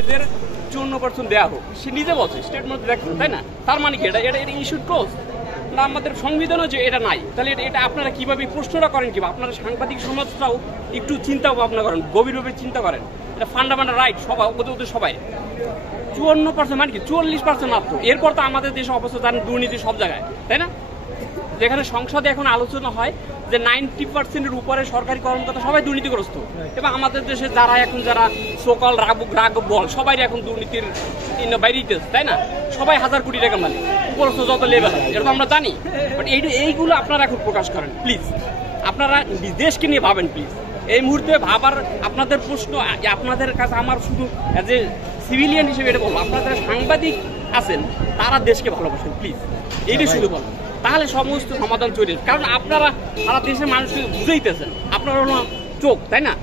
এদের 54% দেয়া হোক, সে নিজে বলছে স্টেটমেন্ট দেখছেন তাই না? তার মানে কি এটা ইস্যু ক্লোজ না? আমাদের সংবিধানও যে এটা নাই, তাহলে এটা আপনারা কিভাবে প্রশ্নটা করেন? কিংবা আপনারা সাংবাদিক সমাজটাও একটু চিন্তা ভাবনা করেন, গভীরভাবে চিন্তা করেন। এটা ফান্ডামেন্টাল রাইট সবাই, ওদের সবাই। 54% মানে কি 40% মাত্র। এরপর তো আমাদের দেশে অবস্থা জানেন, দুর্নীতি সব জায়গায়, তাই না? যেখানে সংসদে এখন আলোচনা হয় যে 90%-এর উপরে সরকারি কর্মকর্তা সবাই দুর্নীতিগ্রস্ত, এবং আমাদের দেশে যারা সোকল রাঘব বল সবাই এখন দুর্নীতির বাইরেতে, তাই না? সবাই হাজার কোটি টাকা মালিক, উপরস্থ যত লেভেল, এটা তো আমরা জানি। বাট এইগুলো আপনারা এখন প্রকাশ করেন প্লিজ। আপনারা দেশকে নিয়ে ভাবেন প্লিজ। এই মুহূর্তে ভাবার আপনাদের প্রশ্ন, আপনাদের কাছে আমার শুধু অ্যাজ এ সিভিলিয়ান হিসেবে এটা বলবো, আপনারা সাংবাদিক আছেন তারা দেশকে ভালোবাসেন প্লিজ, এইটাই শুধু বলবো। তাহলে সমস্ত সমাধান চলে যাবে। কারণ আপনারা সারা দেশের মানুষকে বুঝাইতেছেন, আপনারা হলো চোখ, তাই না?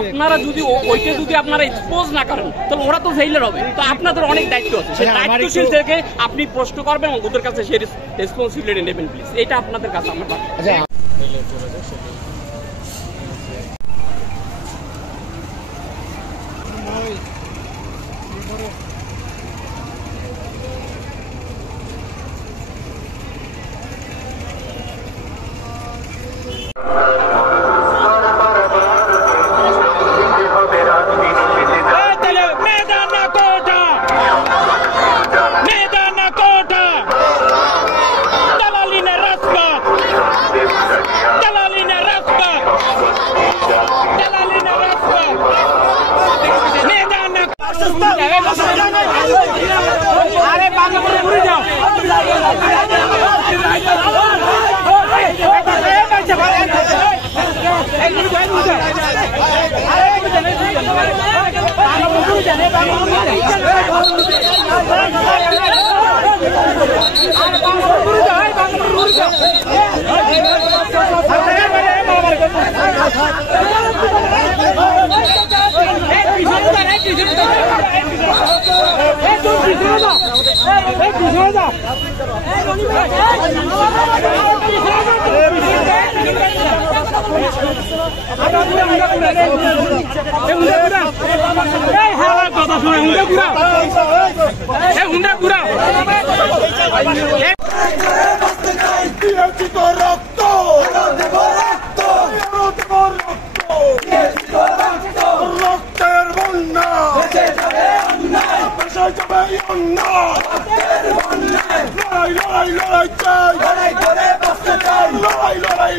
আপনারা যদি ওইটা যদি আপনারা এক্সপোজ না করেন তাহলে ওরা তো ফেইলার হবে। তো আপনাদের অনেক দায়িত্ব আছে, সেই দায়িত্বশীল থেকে আপনি প্রশ্ন করবেন এবং ওদের কাছে সেই রেসপন্সিবিলিটি নেবেন প্লিজ। এটা আপনাদের কাছে আমার লড়াই